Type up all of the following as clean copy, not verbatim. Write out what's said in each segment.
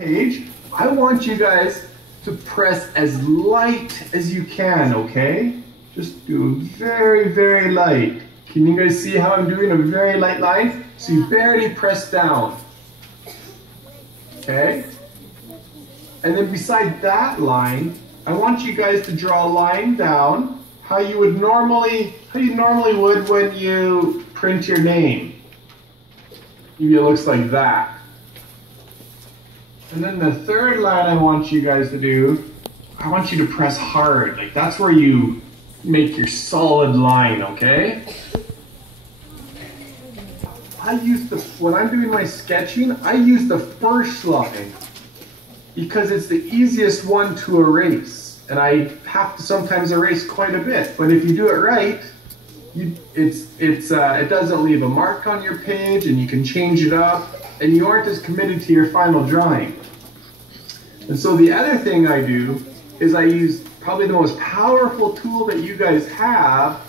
page, I want you guys to press as light as you can, okay? Just do very, very light. Can you guys see how I'm doing a very light line? So you barely press down. Okay? And then beside that line, I want you guys to draw a line down how you normally would when you print your name. Maybe it looks like that. And then the third line I want you guys to do, I want you to press hard. Like that's where you make your solid line, okay? When I'm doing my sketching, I use the first line because it's the easiest one to erase. And I have to sometimes erase quite a bit. But if you do it right, it doesn't leave a mark on your page and you can change it up and you aren't as committed to your final drawing. And so the other thing I do is I use probably the most powerful tool that you guys have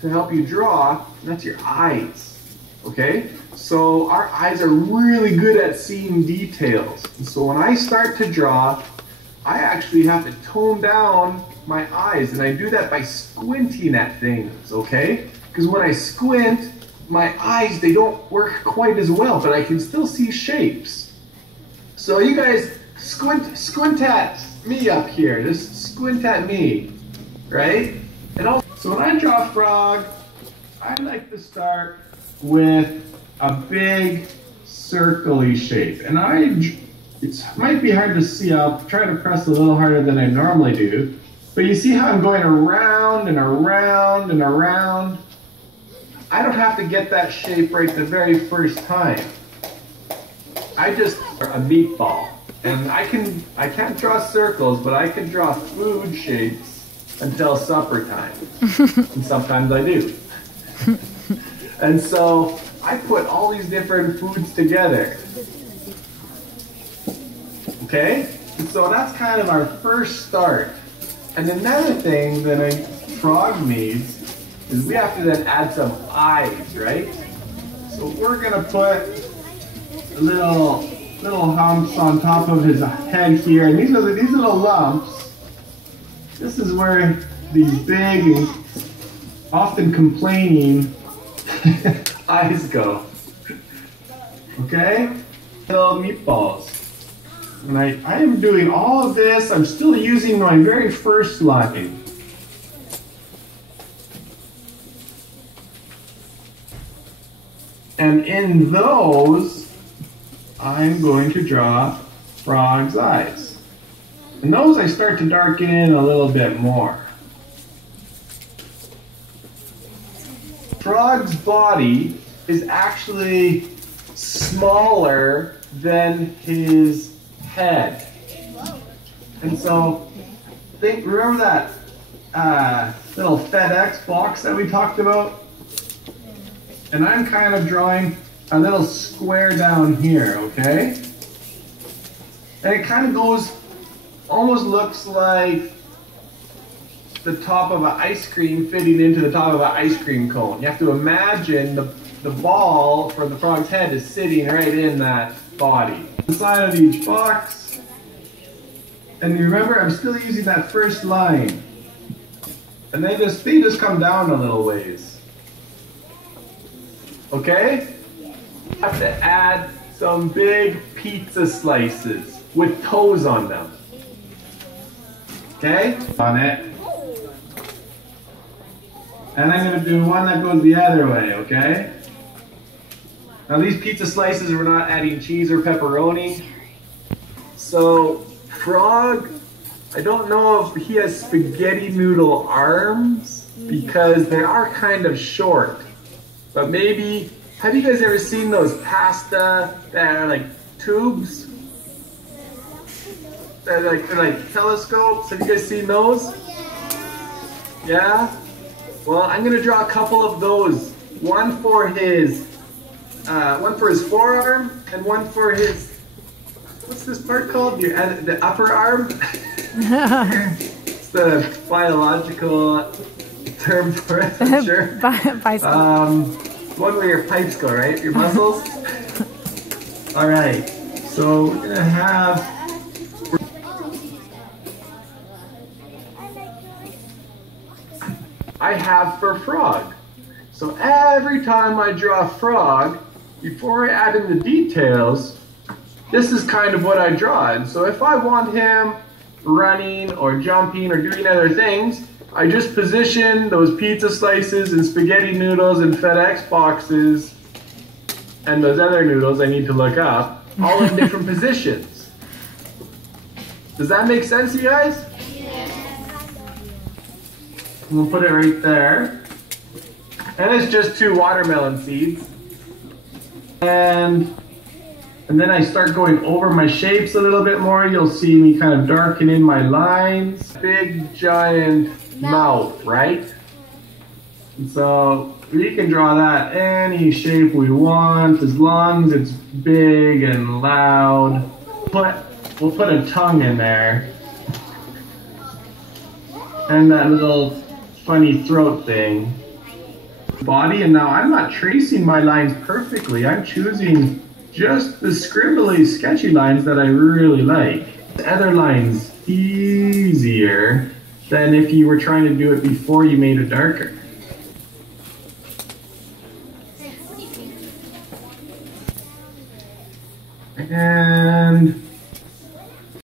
to help you draw, and that's your eyes. Okay? So our eyes are really good at seeing details. And so when I start to draw, I actually have to tone down my eyes, and I do that by squinting at things, okay? Because when I squint, my eyes, they don't work quite as well, but I can still see shapes. So you guys squint at me up here. Just squint at me, right? And also, so when I draw a frog, I like to start with a big circle-y shape. And it might be hard to see. I'll try to press a little harder than I normally do. But you see how I'm going around and around and around? I don't have to get that shape right the very first time. I just a meatball. And I can't draw circles, but I can draw food shapes until supper time. And sometimes I do. And so I put all these different foods together. Okay? And so that's kind of our first start. And another thing that a frog needs is we have to then add some eyes, right? So we're gonna put little humps on top of his head here. And these little lumps, this is where these big and often complaining eyes go. Okay? Little meatballs. And I am doing all of this. I'm still using my very first line. And in those, I'm going to draw frog's eyes. And those I start to darken in a little bit more. Frog's body is actually smaller than his head. And so, remember that little FedEx box that we talked about? And I'm kind of drawing a little square down here, okay? And it kind of goes, almost looks like the top of an ice cream fitting into the top of an ice cream cone. You have to imagine the ball for the frog's head is sitting right in that body. Inside of each box. And remember, I'm still using that first line. And they just come down a little ways. Okay? You have to add some big pizza slices with toes on them. Okay? On it. And I'm going to do one that goes the other way, okay? Now these pizza slices, we're not adding cheese or pepperoni. So, frog, I don't know if he has spaghetti noodle arms because they are kind of short. But maybe, have you guys ever seen those pasta that are like tubes? They're like telescopes. Have you guys seen those? Yeah? Well, I'm going to draw a couple of those. One for his forearm and one for his, what's this part called? The upper arm? It's the biological term for it, I'm sure. One where your pipes go, right? Your muscles? All right. So we're gonna have, I have for frog. So every time I draw a frog, before I add in the details, this is kind of what I draw. And so if I want him running or jumping or doing other things, I just position those pizza slices and spaghetti noodles and FedEx boxes and those other noodles I need to look up, all in different positions. Does that make sense, you guys? Yes. We'll put it right there. And it's just 2 watermelon seeds. And then I start going over my shapes a little bit more. You'll see me kind of darken in my lines. Big, giant mouth, right? And so we can draw that any shape we want, as long as it's big and loud. We'll put a tongue in there. And that little funny throat thing. Body, and now I'm not tracing my lines perfectly. I'm choosing just the scribbly, sketchy lines that I really like. The other lines easier than if you were trying to do it before you made it darker. And